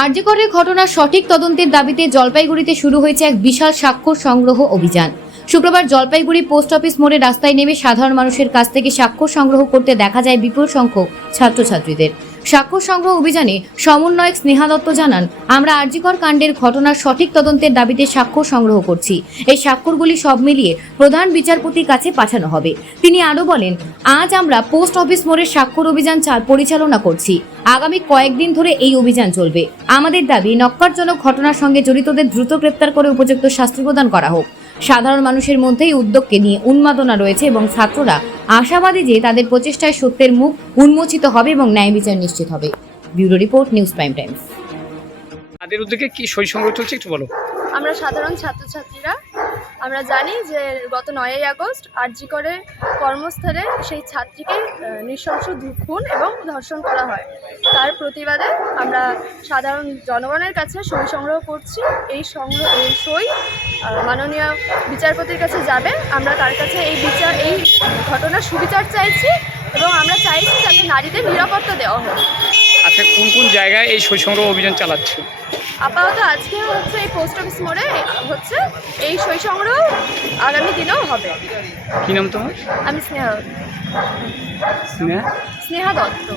আরজি করের ঘটনার সঠিক তদন্তের দাবিতে জলপাইগুড়িতে শুরু হয়েছে এক বিশাল স্বাক্ষর সংগ্রহ অভিযান। শুক্রবার জলপাইগুড়ি পোস্ট অফিস মোড়ে রাস্তায় নেমে সাধারণ মানুষের কাছ থেকে স্বাক্ষর সংগ্রহ করতে দেখা যায় বিপুল সংখ্যক ছাত্রছাত্রীদের। স্বাক্ষর সংগ্রহ অভিযানে সমন্বয়ক স্নেহা দত্ত জানান, আমরা আরজি কর কাণ্ডের ঘটনার সঠিক তদন্তের দাবিতে স্বাক্ষর সংগ্রহ করছি। এই স্বাক্ষরগুলি সব মিলিয়ে প্রধান বিচারপতির কাছে পাঠানো হবে। তিনি আরও বলেন, আজ আমরা পোস্ট অফিস মোড়ের স্বাক্ষর অভিযান পরিচালনা করছি। আগামী কয়েকদিন ধরে এই অভিযান চলবে। আমাদের দাবি, নক্কারজনক ঘটনার সঙ্গে জড়িতদের দ্রুত গ্রেপ্তার করে উপযুক্ত শাস্তি প্রদান করা হোক। সাধারণ মানুষের মধ্যে এই উদ্যোগকে নিয়ে উন্মাদনা রয়েছে এবং ছাত্ররা আশাবাদী যে তাদের প্রচেষ্টায় সত্যের মুখ উন্মোচিত হবে এবং ন্যায় বিচার নিশ্চিত হবে। Bureau report, news prime Times. তাদের উদ্যোগে কি সই সংগ্রহ চলছে একটু বলো। আমরা সাধারণ ছাত্রছাত্রীরা আমরা জানি যে গত 9ই আগস্ট আরজি করে কর্মস্থলে সেই ছাত্রীকে নৃশংস খুন এবং ধর্ষণ করা হয়। তার প্রতিবাদে আমরা সাধারণ জনগণের কাছে সই সংগ্রহ করছি। এই সই মাননীয় বিচারপতির কাছে যাবে। আমরা তার কাছে এই ঘটনার সুবিচার চাইছি এবং আমরা চাইছি যাতে নারীদের নিরাপত্তা দেওয়া হয়। আচ্ছা, কোন কোন জায়গায় এই সই সংগ্রহ অভিযান চালাচ্ছে? আপাতত আজকে হচ্ছে এই পোস্ট অফিস মোড়ে হচ্ছে এই সই সংগ্রহ, আগামী দিনেও হবে। কি নাম তোমার? আমি স্নেহা দত্ত।